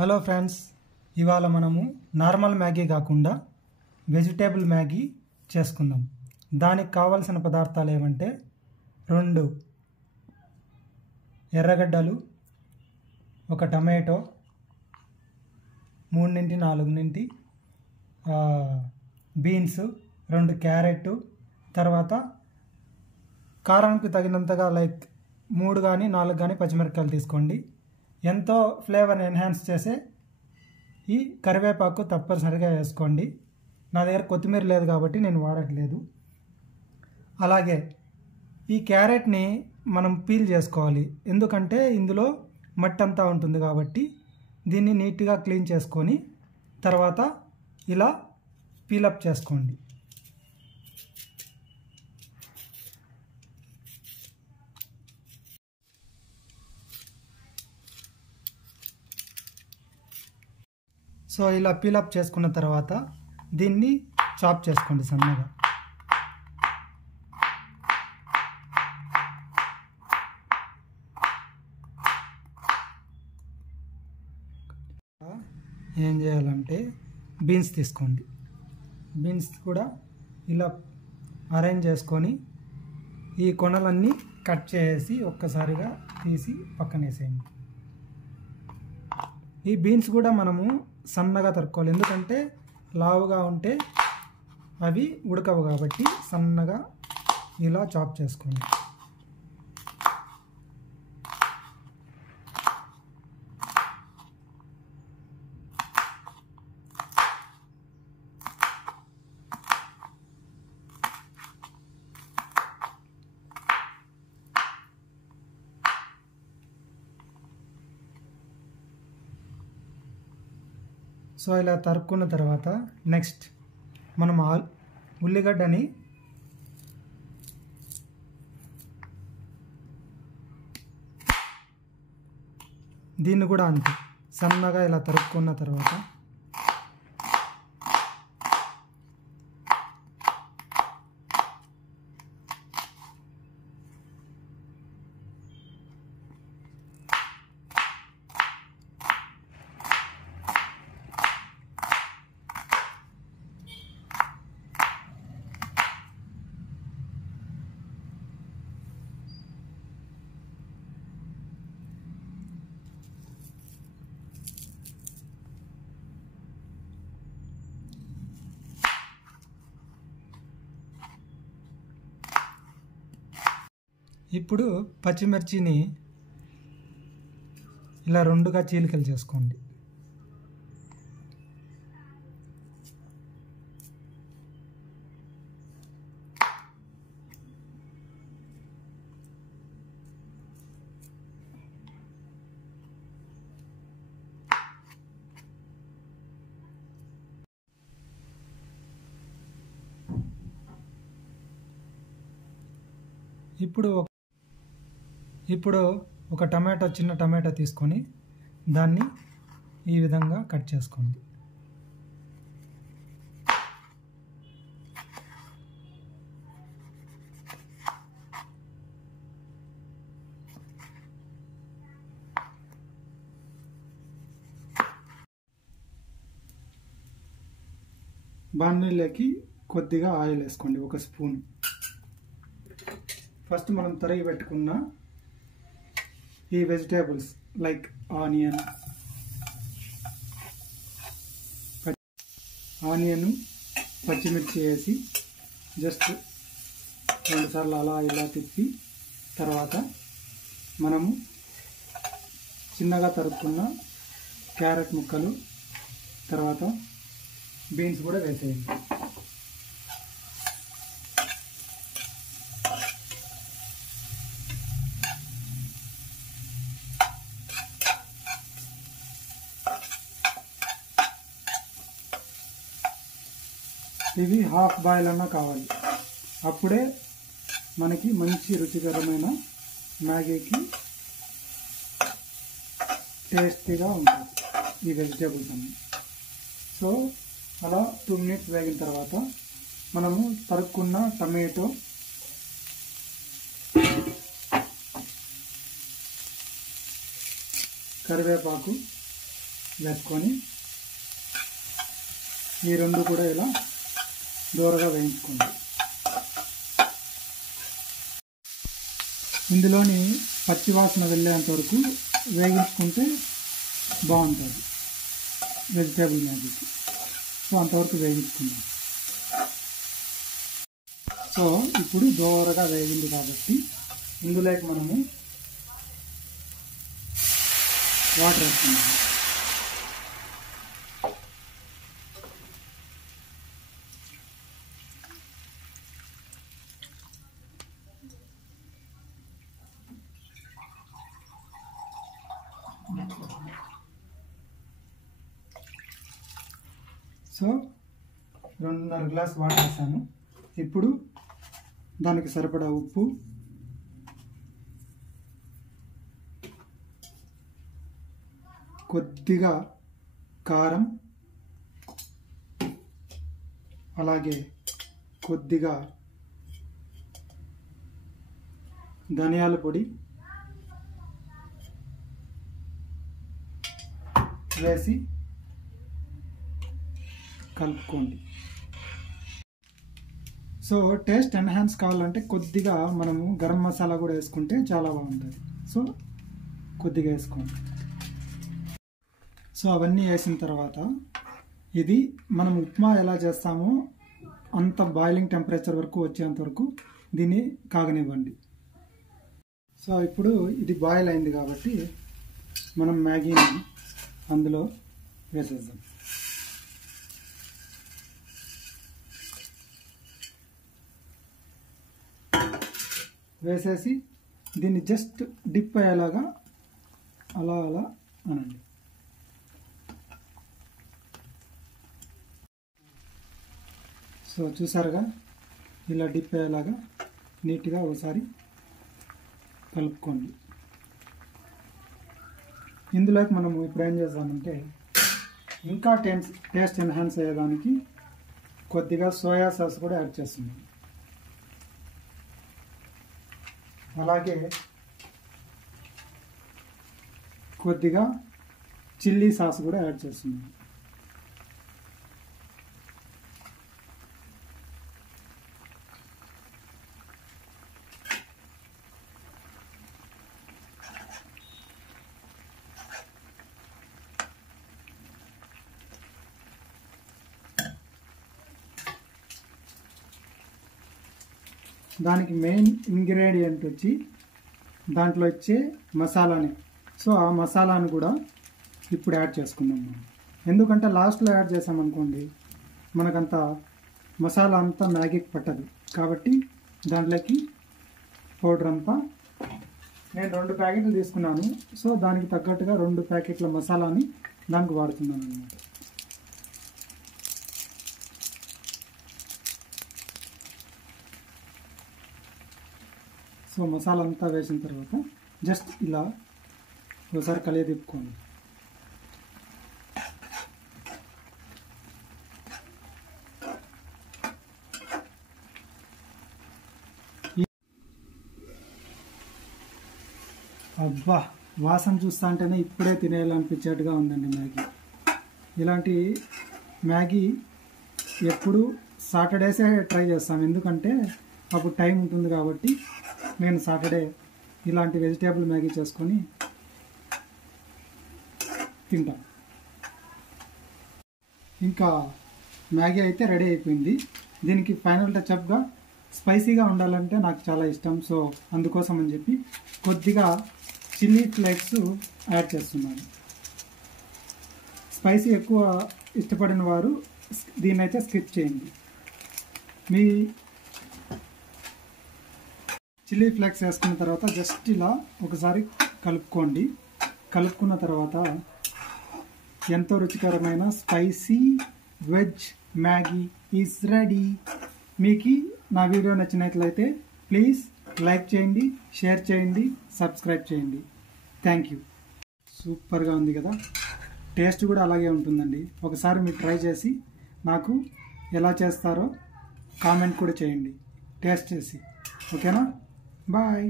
Hello friends, ఇవాళ మనము normal Maggi కాకుండా వెజిటేబుల్ మ్యాగీ చేసుకుందాం. దానికి కావాల్సిన పదార్థాలు ఏమంటే 2 ఎర్రగడ్డలు, 1 టమాటో, 3-4 బీన్స్, 2 క్యారెట్, తర్వాత కారానికి తగినంతగా 3 కానీ 4 కానీ పచ్చిమిరపకాయలు తీసుకోండి. ఎంతో ఫ్లేవర్ని ఎన్హాన్స్ చేసే ఈ కరివేపాకు తప్పనిసరిగా వేసుకోండి. నా దగ్గర కొత్తిమీర లేదు కాబట్టి నేను వాడట్లేదు. అలాగే ఈ క్యారెట్ని మనం పీల్ చేసుకోవాలి, ఎందుకంటే ఇందులో మట్టి అంతా ఉంటుంది కాబట్టి దీన్ని నీట్గా క్లీన్ చేసుకొని తర్వాత ఇలా పీలప్ చేసుకోండి. సో ఇలా పీలప్ చేసుకున్న తర్వాత దీన్ని చాప్ చేసుకోండి సన్నగా. ఏం చేయాలంటే బీన్స్ తీసుకోండి. బీన్స్ కూడా ఇలా అరేంజ్ చేసుకొని ఈ కొనలన్నీ కట్ చేసి ఒక్కసారిగా తీసి పక్కన వేసేయండి. ఈ బీన్స్ కూడా మనము సన్నగా తరుక్కోవాలి, ఎందుకంటే లావుగా ఉంటే అవి ఉడకవు కాబట్టి సన్నగా ఇలా చాప్ చేసుకోండి. సో ఇలా తరుక్కున్న తర్వాత నెక్స్ట్ మనం ఉల్లిగడ్డని దీన్ని కూడా అంతే సన్నగా ఇలా తరుక్కున్న తర్వాత ఇప్పుడు పచ్చిమిర్చిని ఇలా 2గా చీలికలు చేసుకోండి. ఇప్పుడు ఒక టమాటో, చిన్న టమాటో తీసుకొని దాన్ని ఈ విధంగా కట్ చేసుకోండి. బాణలిలోకి కొద్దిగా ఆయిల్ వేసుకోండి, 1 స్పూన్. ఫస్ట్ మనం తరిగి పెట్టుకున్న ఈ వెజిటేబుల్స్ లైక్ ఆనియన్, పచ్చిమిర్చి వేసి జస్ట్ 2 సార్లు అలా ఇలా తిప్పి తర్వాత మనము చిన్నగా తరుక్కున్న క్యారెట్ ముక్కలు, తర్వాత బీన్స్ కూడా వేసేయండి. ఇవి హాఫ్ బాయిల్ అన్నా కావాలి, అప్పుడే మనకి మంచి రుచికరమైన మ్యాగీకి టేస్టీగా ఉంటుంది ఈ వెజిటేబుల్స్ అన్నీ. సో అలా 2 మినిట్స్ వేగిన తర్వాత మనము తరుక్కున్న టమాటో, కరివేపాకు వేసుకొని ఈ రెండు కూడా ఇలా దూరగా వేయించుకోండి. ఇందులోని పచ్చి వాసన వెళ్ళేంత వరకు వేగించుకుంటే బాగుంటుంది వెజిటేబుల్ మ్యాగీకి. సో అంతవరకు వేగించుకుందాం. సో ఇప్పుడు దూరగా వేగింది కాబట్టి ఇందులోకి మనము వాటర్ వేసుకుందాం. సో 2.5 గ్లాస్ వాటర్ వేసాను. ఇప్పుడు దానికి సరిపడా ఉప్పు, కొద్దిగా కారం, అలాగే కొద్దిగా ధనియాల పొడి వేసి కలుపుకోండి. సో టేస్ట్ ఎన్హాన్స్ కావాలంటే కొద్దిగా మనము గరం మసాలా కూడా వేసుకుంటే చాలా బాగుంటుంది. సో కొద్దిగా వేసుకోండి. సో అవన్నీ వేసిన తర్వాత ఇది మనం ఉప్మా ఎలా చేస్తామో అంత బాయిలింగ్ టెంపరేచర్ వరకు వచ్చేంత వరకు దీన్ని కాగనివ్వండి. సో ఇప్పుడు ఇది బాయిల్ అయింది కాబట్టి మనం మ్యాగీని అందులో వేసేద్దాం. వేసేసి దీన్ని జస్ట్ డిప్ అయ్యేలాగా అలా అలా అనండి. సో చూసారుగా, ఇలా డిప్ అయ్యేలాగా నీట్గా ఒకసారి కలుపుకోండి. ఇందులోకి మనము ఇప్పుడు ఏం చేద్దామంటే ఇంకా టేస్ట్ ఎన్హాన్స్ అయ్యేదానికి కొద్దిగా సోయా సాస్ కూడా యాడ్ చేస్తున్నాం. అలాగే కొద్దిగా చిల్లీ సాస్ కూడా యాడ్ చేస్తున్నాం. దానికి మెయిన్ ఇంగ్రీడియంట్ వచ్చి దాంట్లో వచ్చే మసాలానే. సో ఆ మసాలాను కూడా ఇప్పుడు యాడ్ చేసుకుందాం మనం. ఎందుకంటే లాస్ట్లో యాడ్ చేసామనుకోండి మనకంత మసాలా అంతా మ్యాగీకి పట్టదు. కాబట్టి దాంట్లోకి పౌడర్ అంతా నేను 2 ప్యాకెట్లు తీసుకున్నాను. సో దానికి తగ్గట్టుగా 2 ప్యాకెట్ల మసాలాని దానికి వాడుతున్నాను అన్నమాట. సో మసాలా అంతా వేసిన తర్వాత జస్ట్ ఇలా ఒకసారి కలిగి తిప్పుకోండి. అబ్బా, వాసన చూస్తా అంటేనే ఇప్పుడే తినేయాలనిపించేట్టుగా ఉందండి మ్యాగీ. ఇలాంటి మ్యాగీ ఎప్పుడు సాటర్డేసే ట్రై చేస్తాను, ఎందుకంటే అప్పుడు టైం ఉంటుంది కాబట్టి. నేను సాటర్డే ఇలాంటి వెజిటేబుల్ మ్యాగీ చేసుకొని తింటాను. ఇంకా మ్యాగీ అయితే రెడీ అయిపోయింది. దీనికి ఫైనల్ టచ్అప్గా స్పైసీగా ఉండాలంటే నాకు చాలా ఇష్టం. సో అందుకోసం అని చెప్పి కొద్దిగా చిల్లీ ఫ్లేక్స్ యాడ్ చేస్తున్నాను. స్పైసీ ఎక్కువ ఇష్టపడిన వారు దీన్నైతే స్కిప్ చేయండి. మీ చిల్లీ ఫ్లేక్స్ వేసుకున్న తర్వాత జస్ట్ ఇలా ఒకసారి కలుపుకోండి. కలుపుకున్న తర్వాత ఎంతో రుచికరమైన spicy veg Maggi is ready. మీకు నా వీడియో నచ్చినట్లయితే ప్లీజ్ లైక్ చేయండి, షేర్ చేయండి, సబ్స్క్రైబ్ చేయండి. Thank you. సూపర్గా ఉంది కదా, టేస్ట్ కూడా అలాగే ఉంటుందండి. ఒకసారి మీరు ట్రై చేసి నాకు ఎలా చేస్తారో కామెంట్ కూడా చేయండి టేస్ట్ చేసి. ఓకేనా? బాయ్.